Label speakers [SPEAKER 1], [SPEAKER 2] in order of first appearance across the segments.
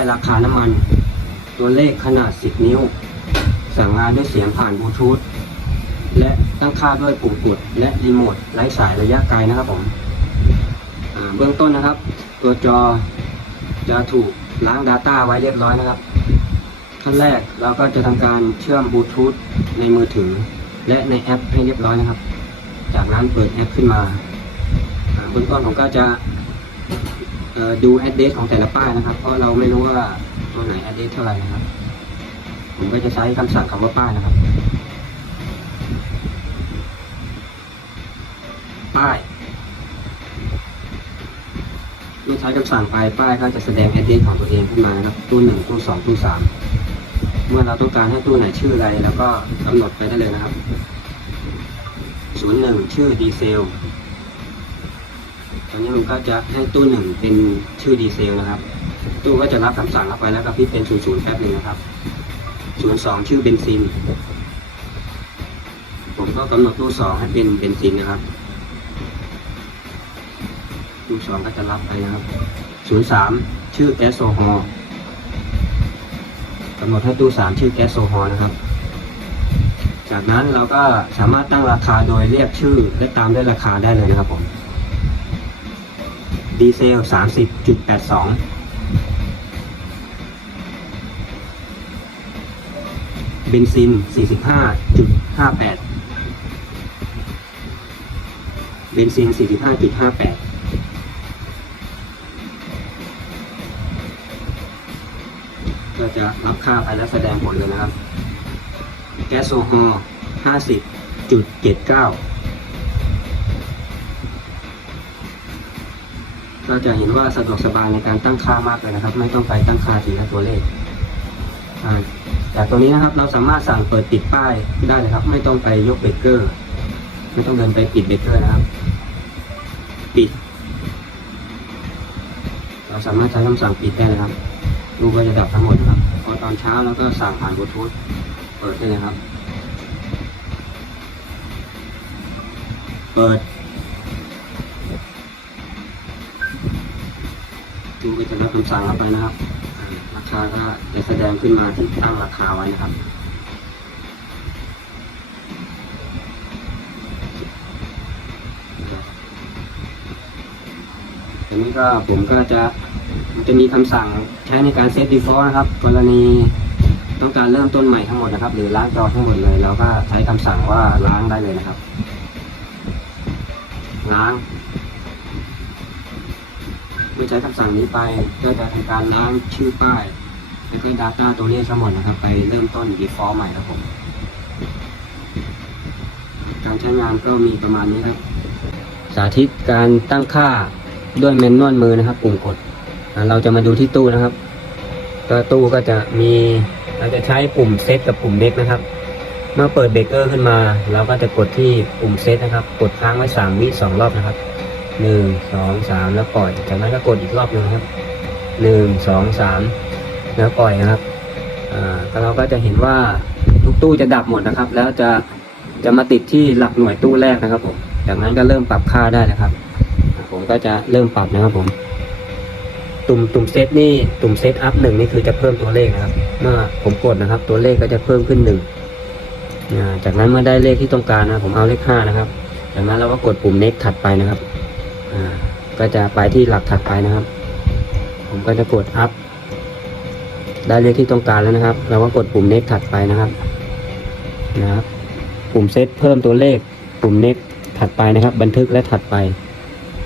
[SPEAKER 1] ายราคาน้ำมัน ตัวเลขขนาด 10 นิ้ว สั่งงานด้วยเสียงผ่านบลูทูธและตั้งค่าด้วยปุ่มกดและรีโมทไร้สายระยะไกลนะครับผมเบื้องต้นนะครับ ตัวจอจะถูกล้าง Data ไว้เรียบร้อยนะครับขั้นแรกเราก็จะทำการเชื่อมบลูทูธในมือถือ และในแอปให้เรียบร้อยนะครับ จากนั้นเปิดแอปขึ้นมาเบื้องต้นผมก็จะ เอ่อดู address ของแต่ละป้ายนะครับ เพราะเราไม่รู้ว่าตัวไหน address เท่าไหร่นะครับ ผมก็จะใช้คำสั่งคำว่าป้ายนะครับ ป้ายเมื่อใช้คำสั่งไปป้ายก็จะแสดง address ของตัวเองขึ้นมานะครับตู้หนึ่งตู้สองตู้สามเมื่อเราต้องการให้ตู้ไหนชื่ออะไร แล้วก็กำหนดไปได้เลยนะครับศูนย์หนึ่งชื่อดีเซล ตอนนี้มันก็จะให้ตู้หนึ่งเป็นชื่อดีเซลนะครับตู้ก็จะรับคำสั่งเข้าไปแล้วก็พลิกเป็นศูนย์ศูนย์แป๊บหนึ่งนะครับศูนย์สองชื่อเบนซิน ผมก็กำหนดตู้สองให้เป็นเบนซินนะครับตู้สองก็จะรับไปนะครับศูนย์สามชื่อแก๊สโซฮอลกำหนดให้ตู้สามชื่อแก๊สโซฮอลนะครับจากนั้นเราก็สามารถตั้งราคาโดยเรียกชื่อและตามด้วยราคาได้เลยนะครับผม ดีเซล 30.82 เบนซิน 45.58 เบนซิน 45.58ก็จะรับค่าไปและแสดงผลเลยนะครับ แก๊สโซฮอล์50.79 ก็จะเห็นว่าสะดวกสบายในการตั้งค่ามากเลยนะครับ ไม่ต้องไปตั้งค่าทีละตัวเลขอ่าจากตัวนี้นะครับเราสามารถสั่งเปิดปิดป้ายได้เลยครับ ไม่ต้องไปยกเบรกเกอร์ ไม่ต้องเดินไปปิดเบรกเกอร์นะครับ ปิด เราสามารถใช้คำสั่งปิดได้เลยครับลูกก็จะดับทั้งหมดนะครับพอตอนเช้าแล้วก็สั่งผ่านบลูทูธเปิดได้เลยครับ เปิด ดูก็จะรับคำสั่งไปนะครับ ราคาก็จะแสดงขึ้นมาที่ตั้งราคาไว้นะครับทีนี้ก็ผมก็จะมันจะมีคำสั่งใช้ในการเซต default นะครับ กรณีต้องการเริ่มต้นใหม่ทั้งหมดนะครับ หรือล้างจอทั้งหมดเลยเราก็ใช้คำสั่งว่าล้างได้เลยนะครับ ล้างือใช้คำสั่งนี้ไปก็จะทำการล้างชื่อป้าย แล้วก็ Data ตัวเลขทั้งหมดนะครับ ไปเริ่มต้น default ใหม่ครับผม การใช้งานก็มีประมาณนี้ครับ สาธิตการตั้งค่าด้วยแมนนวลมือนะครับ ปุ่มกด เราจะมาดูที่ตู้นะครับก็ตู้ก็จะมีเราจะใช้ปุ่มเซตกับปุ่มเน็กนะครับ เมื่อเปิดเบรกเกอร์ขึ้นมา เราก็จะกดที่ปุ่มเซตนะครับ กดค้างไว้สามวิสองรอบนะครับ หนึ่งสองสามแล้วปล่อย จากนั้นก็กดอีกรอบหนึ่งครับหนึ่งสองสามแล้วปล่อยนะครับอ่าแล้วเราก็จะเห็นว่าทุกตู้จะดับหมดนะครับ แล้วจะจะมาติดที่หลักหน่วยตู้แรกนะครับผมจากนั้นก็เริ่มปรับค่าได้นะครับ ผมก็จะเริ่มปรับนะครับผม ตุ่มตุ่มเซตนี่ตุ่มเซตอัพหนึ่งนี่คือจะเพิ่มตัวเลขนะครับ เมื่อผมกดนะครับ ตัวเลขก็จะเพิ่มขึ้นหนึ่งจากนั้นเมื่อได้เลขที่ต้องการนะผมเอาเลขห้านะครับ จากนั้นเราก็กดปุ่ม next ถัดไปนะครับ ก็จะไปที่หลักถัดไปนะครับ ผมก็จะกด up ได้เลขที่ต้องการแล้วนะครับ เราก็กดปุ่ม next ถัดไปนะครับนะครับ ปุ่มเซตเพิ่มตัวเลข ปุ่ม next ถัดไปนะครับ บันทึกและถัดไป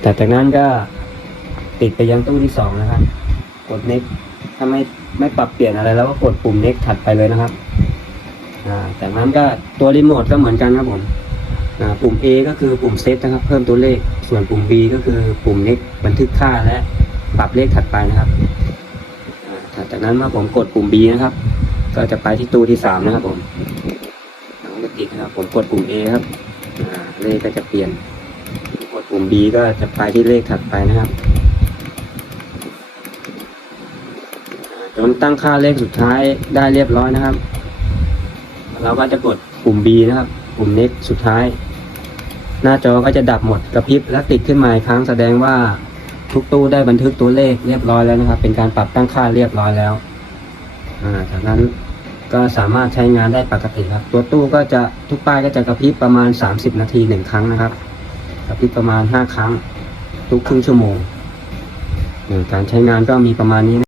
[SPEAKER 1] แต่จากนั้นก็ติดไปยังตู้ที่สองนะครับ กด next ถ้าไม่ไม่ปรับเปลี่ยนอะไรแล้วก็กดปุ่ม next ถัดไปเลยนะครับ อ่า จากนั้นก็ตัวรีโมทก็เหมือนกันครับผม ปุ่ม A ก็คือปุ่มเซตนะครับ เพิ่มตัวเลข ส่วนปุ่ม B ก็คือปุ่มเล็กบันทึกค่าและปรับเลขถัดไปนะครับจากนั้นเมื่อผมกดปุ่ม B นะครับ ก็จะไปที่ตู้ที่สามนะครับผมยังติดนะครับ ผมกดปุ่ม A ครับเลขก็จะเปลี่ยน กดปุ่ม B ก็จะไปที่เลขถัดไปนะครับจนตั้งค่าเลขสุดท้ายได้เรียบร้อยนะครับ เราก็จะกดปุ่ม B นะครับ ปุ่ม next สุดท้าย หน้าจอก็จะดับหมดกระพริบและติดขึ้นมาอีกครั้งแสดงว่าทุกตู้ได้บันทึกตัวเลขเรียบร้อยแล้วนะครับ เป็นการปรับตั้งค่าเรียบร้อยแล้วจากนั้นก็สามารถใช้งานได้ปกติครับ ตัวตู้ก็จะทุกป้ายก็จะกระพริบประมาณ 30 นาทีหนึ่งครั้งนะครับกระพริบประมาณ 5 ครั้ง ทุกครึ่งชั่วโมงการใช้งานก็มีประมาณนี้นะ